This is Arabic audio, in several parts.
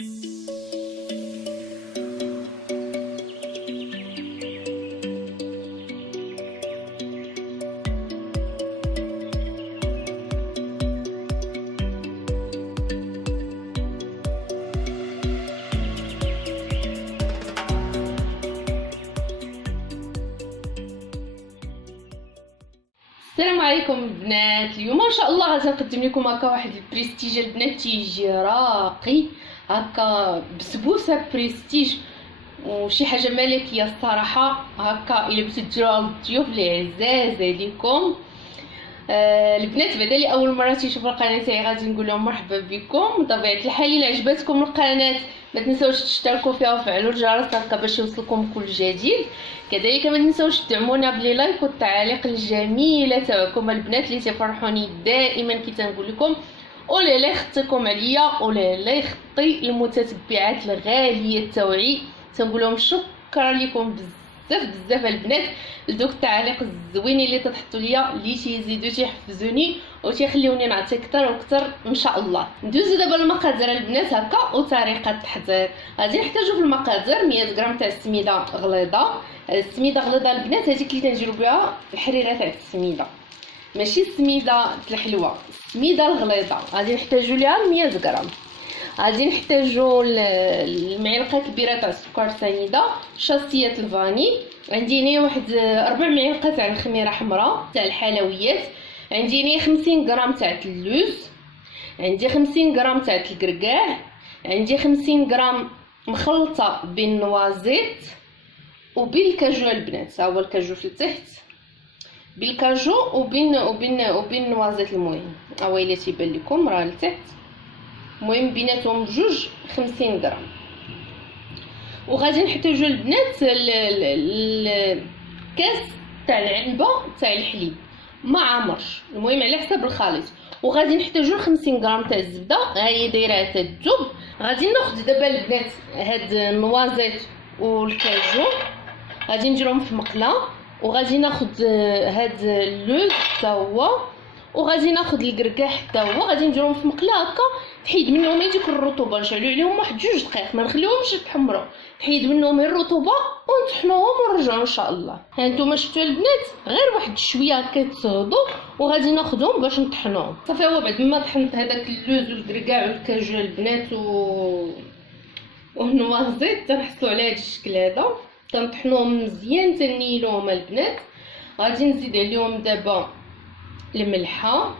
السلام عليكم البنات. اليوم ان شاء الله غادي نقدم لكم هكا واحد البريستيج البنات تيجي راقي هكا بسبوسه بريستيج وشي حاجه ملكيه الصراحه. هكا الا بغيتو ديروها للضيوف اللي عزاز عليكم. البنات بعدا اللي اول مره تيشوفوا القناه تاعي غادي نقول لهم مرحبا بكم. بطبيعه الحال الا عجبتكم القناه ما تنساوش تشتركوا فيها وفعلوا الجرس هكا باش يوصلكم كل جديد. كذلك ما تنساوش تدعمونا بلي لايك والتعاليق الجميله تاعكم البنات اللي تفرحوني دائما كي تنقول لكم اولا لا يخطيكم عليا اولا لا يخطي المتتبعات الغاليه تاوعي. تنقول لهم شكرا لكم بزاف البنات لدوك التعاليق الزوينين اللي تحطوا ليا اللي تيزيدوا تيحفزوني وتيخليوني نعطي اكثر واكثر ان شاء الله. ندوزو دابا المقادير البنات هكا وطريقه التحضير. غادي نحتاجو في المقادير 100 غرام تاع السميده غليظه. السميده غليظه البنات هذيك اللي تنديروا بها الحريره تاع السميده ماشي السميده الحلوه، السميده الغليظه. غادي نحتاجو ليها 100 غرام. غادي نحتاجو المعلقه كبيره تاع السكر سنيده، شاصيه الفاني. عندي هنا واحد 4 معالق تاع الخميره حمراء تاع الحلويات. عندي هنا 50 غرام تاع اللوز. عندي 50 غرام تاع الكركاع. عندي 50 غرام مخلطه بين النوازيت وبين الكاجو البنات. ها هو الكاجو في التحت بالكاجو وبين النوازيت. المهم ها هو الا تيبان لكم راه لتحت. المهم بيناتهم بجوج 50 غرام. وغادي نحتاجو البنات الكاس تاع العنبه تاع الحليب ما عامرش، المهم على حساب الخليط. وغادي نحتاجو 50 غرام تاع الزبده ها هي دايره حتى تذوب. غادي ناخذ دابا البنات هاد النوازيت والكاجو غادي نديرهم في مقله، وغادي ناخذ هاد اللوز حتى هو، وغادي ناخذ الكركاع حتى هو. غادي نديرهم في مقله هكا تحيد منهم ديك الرطوبه. نشعلوا عليهم واحد 2 دقائق ما نخليوهمش يتحمروا. تحيد منهم الرطوبه ونطحنوهم ونرجعوا ان شاء الله. ها نتوما شفتوا البنات غير واحد شويه هكا يتصهدوا وغادي ناخذهم باش نطحنوهم. صافي هو بعد ما طحنت هذاك اللوز والكركاع والكاجو البنات والنوازيت تنحصلوا على هذا الشكل هذا. تنطحنوهم مزيان تنيلوهم البنات. غادي نزيد عليهم دابا الملحه.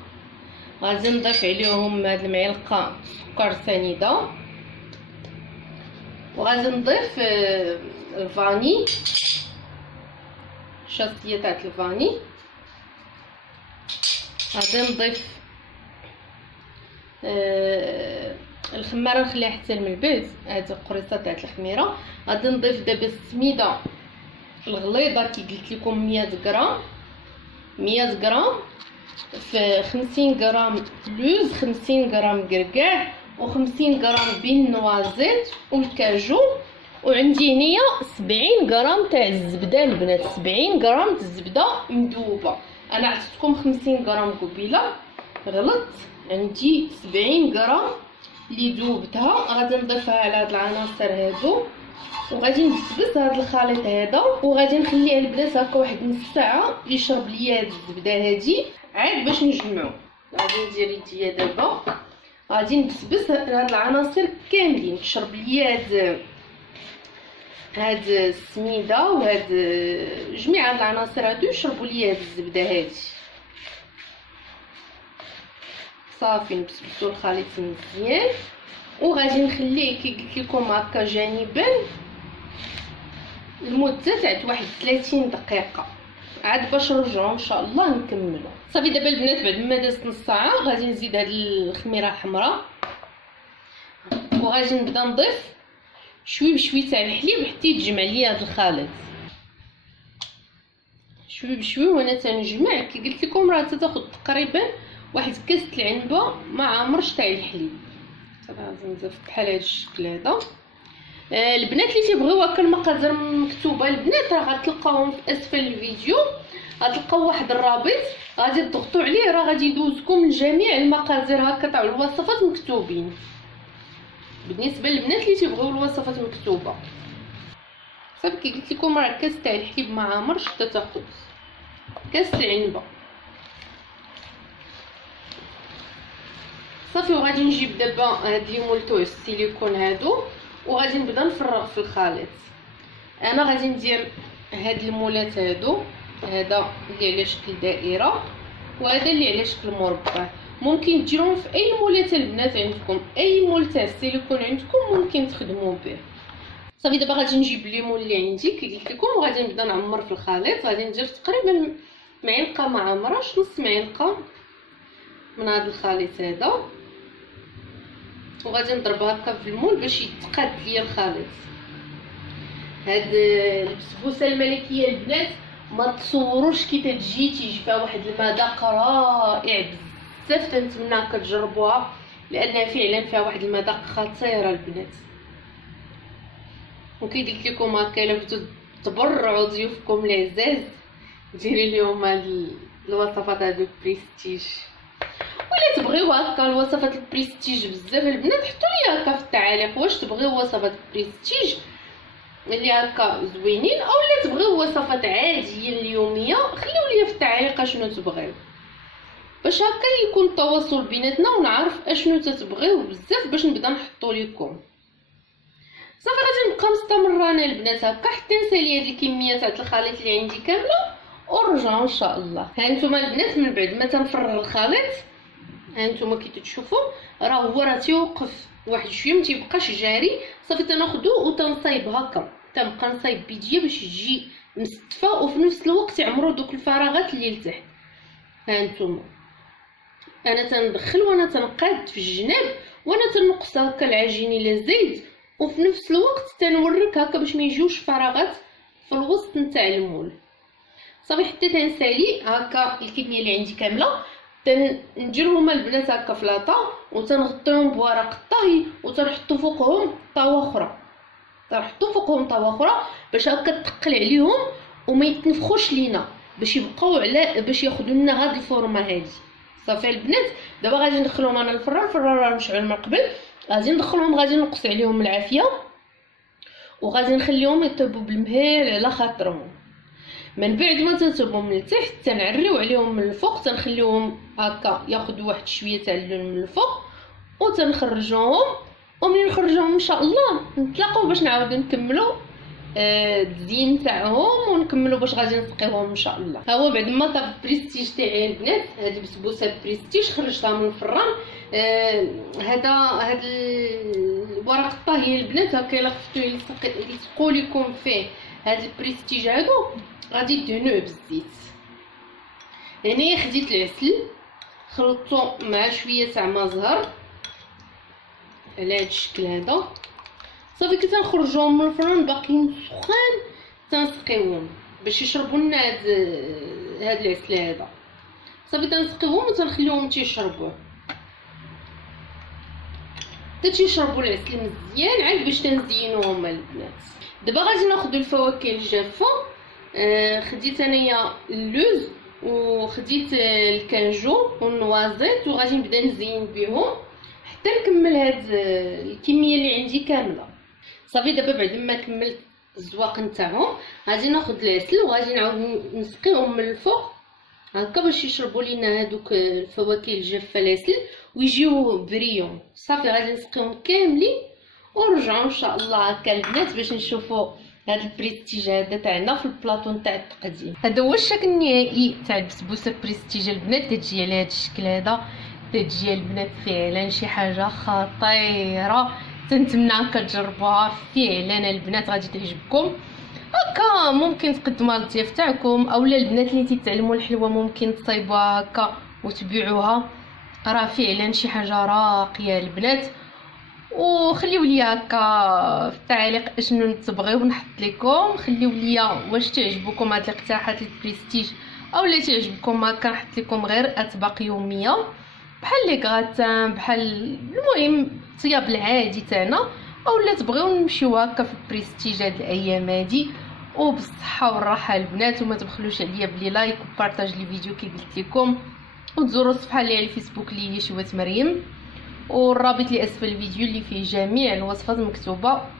غادي نضيف عليهم هاد المعلقه سكر سنيده. وغادي نضيف الفاني، شاصيه تاع الفاني. غادي نضيف الخماره نخليها حتى الملبس. هاد القريصه تاع الخميره. غادي نضيف دابا السميده الغليظه كي قلت لكم 100 غرام. 100 غرام في 50 غرام لوز، 50 غرام كركاع، و50 غرام بين النوازيت والكاجو. وعندي هنايا 70 غرام تاع الزبده البنات. 70 غرام تاع الزبده مذوبه. انا عطيتكم 50 غرام قبيله غلط. عندي 70 غرام اللي ذوبتها. غادي نضيفها على هاد العناصر هادو وغادي نبسبس هاد الخليط هذا وغادي نخليه البنات هكا واحد نص ساعه يشرب ليا هاد الزبده هادي عاد باش نجمعو. غادي ندير يديا دابا غادي نبسبس هاد العناصر كاملين تشرب ليا هاد السميده وهاد جميع هاد العناصر هادو يشربوا ليا هاد الزبده هادي. صافي نبسبسو الخليط مزيان وغادي نخليه كي قلت لكم هكا جانبا لمده تاع واحد 30 دقيقه عاد باش نرجعوا ان شاء الله نكملوا. صافي دابا البنات بعد ما دازت نص ساعه غادي نزيد هاد الخميره الحمراء وغادي نبدا نضيف شوي بشوي تاع الحليب حتى يتجمع ليا هاد الخليط شوي بشوي. وانا تنجمع كي قلت لكم راه تاخذ تقريبا واحد كاس العنبه ما عامرش تاع الحليب. صافي غادي نزيد بحال هاد الشكل هذا. البنات اللي تيبغيو هكا المقادير مكتوبه البنات راه غتلقاوهم في اسفل الفيديو. غتلقاو واحد الرابط غادي تضغطوا عليه راه غادي يدوزكم لجميع المقادير هكا تاع الوصفات مكتوبين. بالنسبه للبنات اللي تيبغيو الوصفات مكتوبه. صافي كي قلت لكم راه كاس تاع الحليب مع عمر شتا تاخذ كاس العنبه. صافي وغادي نجيب دابا هاد لي مول تاع السيليكون هادو وغادي نبدا نفرغ في الخليط. انا غادي ندير هاد المولات هادو، هذا اللي على شكل دائره وهذا اللي على شكل مربع. ممكن ديروهم في اي مولات البنات عندكم، اي مول تاع السيليكون عندكم ممكن تخدموا به. صافي دابا غادي نجيب لي مول اللي عندي كي قلت لكم وغادي نبدا نعمر في الخليط. غادي ندير تقريبا معلقه مع عمرش، نص معلقه من هذا الخليط هذا، وغادي نضرب هكا في المول باش يتقاد ليا الخليط. هاد البسبوسه الملكيه البنات ما تصوروش كي تيجي فيها واحد المذاق رائع بزاف. تنتمنى كتجربوها لانها فعلا فيها واحد المذاق خطير البنات. وكي قلت لكم هكا الا بغيتو تبرعوا ضيوفكم العزاز ديري لهم هاد الوصفات هادو بريستيج. ولا تبغيو هكا الوصفات البريستيج بزاف البنات حطوا لي هكا في التعاليق واش تبغيو وصفات بريستيج اللي هكا زوينين او لا تبغيو وصفات عاديه اليوميه. خليو لي في التعليق شنو تبغيو باش هكا يكون التواصل بيناتنا ونعرف اشنو تتبغيو بزاف باش نبدا نحطو لكم. صافي غادي نبقى مستمره انا البنات هكا حتى نسالي هاد الكميه تاع الخليط اللي عندي كامله ونرجعوا ان شاء الله. ها نتوما البنات من بعد ما تنفرغ الخليط ها نتوما كي تشوفوا راه تيوقف واحد شويه ما تيبقاش جاري. صافي تناخذو وتنصايب هكا، تنبقى نصايب بيديا باش تجي مستفه وفي نفس الوقت يعمروا دوك الفراغات اللي لتحت. ها نتوما انا تندخل وانا تنقاد في الجناب وانا تنقص هكا العجين الى زيد، وفي نفس الوقت تنورك هكا باش ما يجيوش فراغات في الوسط نتاع المول. صافي حتى تنسالي هكا الكميه اللي عندي كامله تنديرهم البنات هكا في لاطا وتنغطيهم بورق الطهي وتنحطوا فوقهم طاوه اخرى، تنحطوا فوقهم طاوه اخرى باش هكا تثقل عليهم وما يتنفخوش لينا باش يبقاو على باش ياخذوا لنا هاد الفورمه هادي. صافي البنات دابا غادي ندخلهم انا الفران راه مشعل من قبل، غادي ندخلهم غادي نقص عليهم العافيه وغادي نخليهم يطيبوا بالمهيل على خاطرهم. من بعد ما تنصبوا من التحت تنعريو عليهم من الفوق، تنخليوهم هكا ياخذوا واحد شويه تاع اللون من الفوق وتنخرجوهم. ومنين نخرجوهم ان شاء الله نتلاقاو باش نعاودو نكملوا الزين تاعهم ونكملوا باش غادي نسقيوهم ان شاء الله. ها هو بعد ما طاب بريستيج تاعي البنات، هاد البسبوسه بريستيج خرجتها من الفران. هاد الورق الطهي البنات هكا الا خفتو يلصقوا لكم فيه هاد البريستيج هادو غادي دهنوه بالزيت. هنايا خديت العسل خلطته مع شويه تاع ما زهر على هاد الشكل هذا. صافي كي تنخرجوهم من الفران باقيين سخان تنسقيوهم باش يشربوا لنا هاد العسل هذا. صافي تنسقيوهم وتنخليوهم تيشربوه حتى تيشربوا العسل مزيان عاد باش تنزينوهم البنات. دابا غادي ناخذ الفواكه الجافه. خديت انايا اللوز وخديت الكاجو والنوازيت وغادي نبدا نزين بهم حتى نكمل هاد الكميه اللي عندي كامله. صافي دابا بعد ما كملت الزواق نتاعهم غادي ناخذ العسل وغادي نعاود نسقيهم من الفوق هكا باش يشربوا لينا هادوك الفواكه الجافه العسل ويجيو بريون. صافي غادي نسقيهم كاملين ونرجعوا ان شاء الله هكا البنات باش نشوفوا هاد البريستيج هذا تاعنا في البلاطو نتاع التقديم. هذا هو الشكل النهائي تاع البسبوسه بريستيج البنات. تجي على هذا الشكل هذا، تجي البنات فعلا شي حاجه خطيره. تنتمنى كتجربوها فعلا البنات غادي تعجبكم. هكا ممكن تقدموها للضياف تاعكم اولا البنات اللي تيتعلموا الحلوه ممكن تصايبوها هكا وتبيعوها. راه فعلا شي حاجه راقيه البنات. وخليو لي هكا في التعليق اشنو تبغيو نحط لكم. خليو لي واش تعجبكم هاد الاقتراحات البريستيج اولا تعجبكم هكا نحط لكم غير اطباق يوميه بحال لي غراتان بحال المهم الطياب العادي تاعنا، اولا تبغيو نمشيو هكا في البريستيج هاد الايام هادي وبالصحه والراحه البنات. وما تبخلوش عليا بلي لايك وبارطاج لي فيديو كي قلت لكم، وتزوروا الصفحه اللي على الفيسبوك اللي هي شوات مريم، والرابط اللي اسفل الفيديو اللي فيه جميع الوصفات مكتوبه.